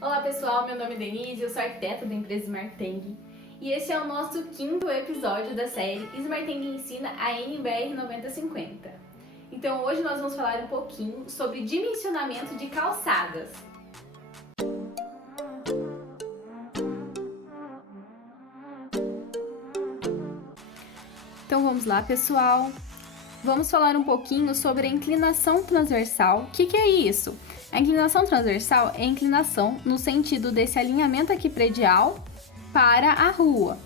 Olá pessoal, meu nome é Denise, eu sou arquiteta da empresa Smarteng e este é o nosso 5º episódio da série Smarteng ensina a NBR 9050. Então hoje nós vamos falar um pouquinho sobre dimensionamento de calçadas. Então vamos lá pessoal, vamos falar um pouquinho sobre a inclinação transversal. O que é isso? A inclinação transversal é a inclinação no sentido desse alinhamento aqui predial para a rua.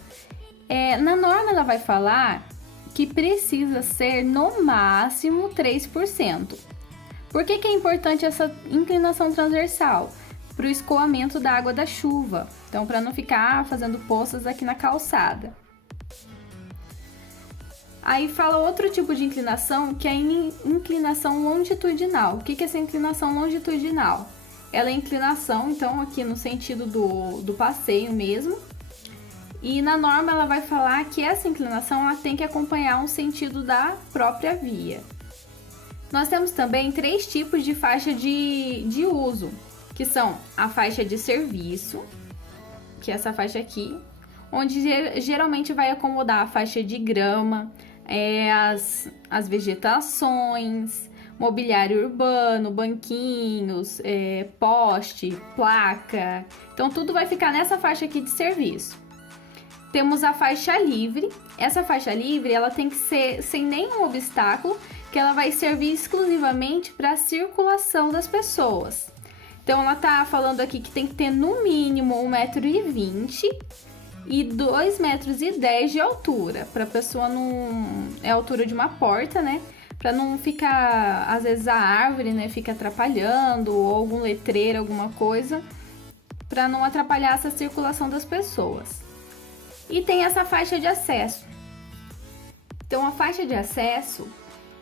Na norma ela vai falar que precisa ser no máximo 3%. Por que é importante essa inclinação transversal? Para o escoamento da água da chuva. Então, para não ficar fazendo poças aqui na calçada. Aí fala outro tipo de inclinação, que é a inclinação longitudinal. O que é essa inclinação longitudinal? Ela é inclinação, então, aqui no sentido do passeio mesmo. E na norma ela vai falar que essa inclinação ela tem que acompanhar um sentido da própria via. Nós temos também 3 tipos de faixa de uso, que são a faixa de serviço, que é essa faixa aqui, onde geralmente vai acomodar a faixa de grama, as vegetações, mobiliário urbano, banquinhos, poste, placa. Então tudo vai ficar nessa faixa aqui de serviço. Temos a faixa livre. Essa faixa livre ela tem que ser sem nenhum obstáculo, que ela vai servir exclusivamente para a circulação das pessoas. Então ela tá falando aqui que tem que ter no mínimo 1,20 m e 2,10 m de altura, para a pessoa não... é a altura de uma porta, né? Para não ficar, às vezes a árvore, né, fica atrapalhando, ou algum letreiro, alguma coisa, para não atrapalhar essa circulação das pessoas. E tem essa faixa de acesso. Então a faixa de acesso,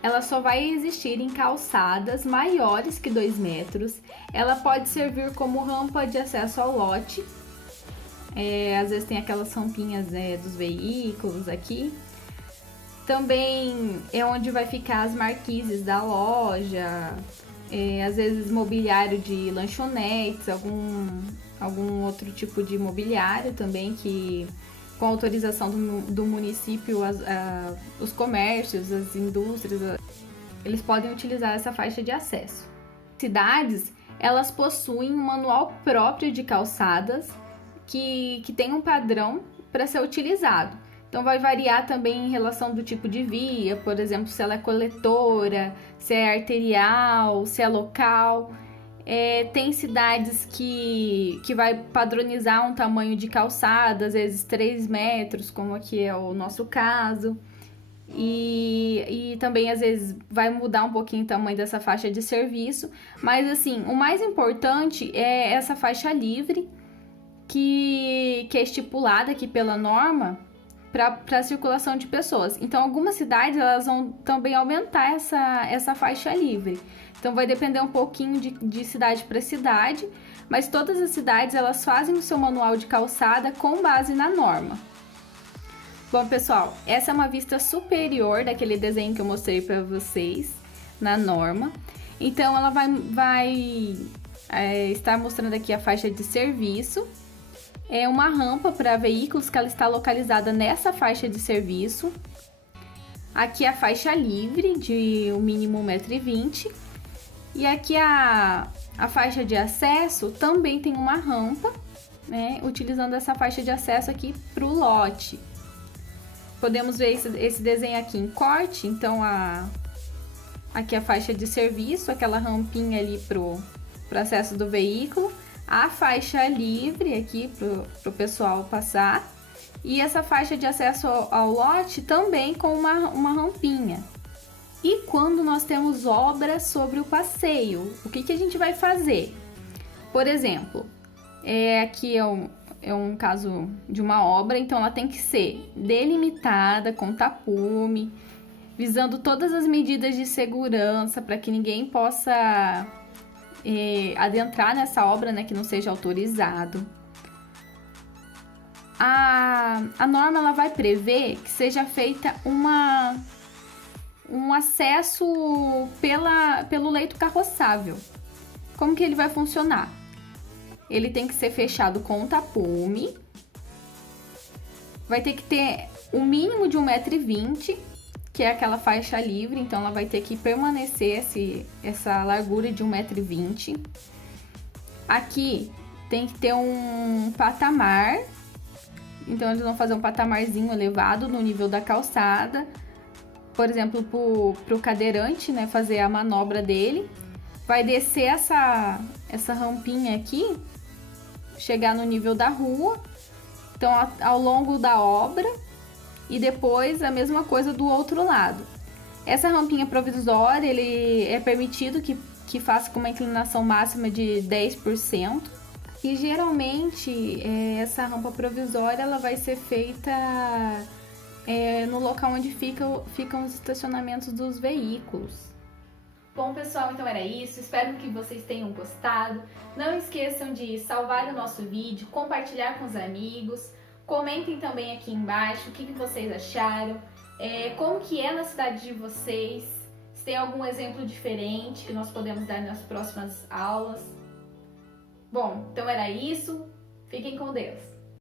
ela só vai existir em calçadas maiores que 2 metros. Ela pode servir como rampa de acesso ao lote. Às vezes tem aquelas rampinhas dos veículos aqui. Também é onde vai ficar as marquises da loja, às vezes mobiliário de lanchonetes, algum outro tipo de mobiliário também que, com autorização do município, os comércios, as indústrias, eles podem utilizar essa faixa de acesso. Cidades, elas possuem um manual próprio de calçadas, que tem um padrão para ser utilizado. Então vai variar também em relação do tipo de via, por exemplo, se ela é coletora, se é arterial, se é local. Tem cidades que vai padronizar um tamanho de calçada, às vezes 3 metros, como aqui é o nosso caso. E também às vezes vai mudar um pouquinho o tamanho dessa faixa de serviço. Mas assim, o mais importante é essa faixa livre, que é estipulada aqui pela norma para a circulação de pessoas. Então, algumas cidades elas vão também aumentar essa faixa livre. Então, vai depender um pouquinho de cidade para cidade, mas todas as cidades elas fazem o seu manual de calçada com base na norma. Bom, pessoal, essa é uma vista superior daquele desenho que eu mostrei para vocês na norma. Então, ela vai estar mostrando aqui a faixa de serviço. É uma rampa para veículos que ela está localizada nessa faixa de serviço. Aqui a faixa livre de o mínimo 1,20 m. E aqui a faixa de acesso também tem uma rampa, né, utilizando essa faixa de acesso aqui para o lote. Podemos ver esse desenho aqui em corte. Então aqui a faixa de serviço, aquela rampinha ali para o acesso do veículo. A faixa livre aqui para o pessoal passar. E essa faixa de acesso ao lote também com uma rampinha. E quando nós temos obras sobre o passeio, o que a gente vai fazer? Por exemplo, aqui é um caso de uma obra, então ela tem que ser delimitada com tapume, visando todas as medidas de segurança para que ninguém possa adentrar nessa obra, né, que não seja autorizado. A norma ela vai prever que seja feita um acesso pelo leito carroçável. Como que ele vai funcionar? ele tem que ser fechado com tapume. Vai ter que ter o mínimo de 1,20 m, que é aquela faixa livre, então ela vai ter que permanecer essa largura de 1,20 m. Aqui tem que ter um patamar, então eles vão fazer um patamarzinho elevado no nível da calçada, por exemplo, pro cadeirante, né, fazer a manobra dele. Vai descer essa rampinha aqui, chegar no nível da rua, então ao longo da obra, e depois a mesma coisa do outro lado. Essa rampinha provisória, ele é permitido que faça com uma inclinação máxima de 10%. E geralmente essa rampa provisória ela vai ser feita no local onde ficam os estacionamentos dos veículos. Bom, pessoal, então era isso. Espero que vocês tenham gostado. Não esqueçam de salvar o nosso vídeo, compartilhar com os amigos. Comentem também aqui embaixo o que vocês acharam, como que é na cidade de vocês, se tem algum exemplo diferente que nós podemos dar nas próximas aulas. Bom, então era isso. Fiquem com Deus.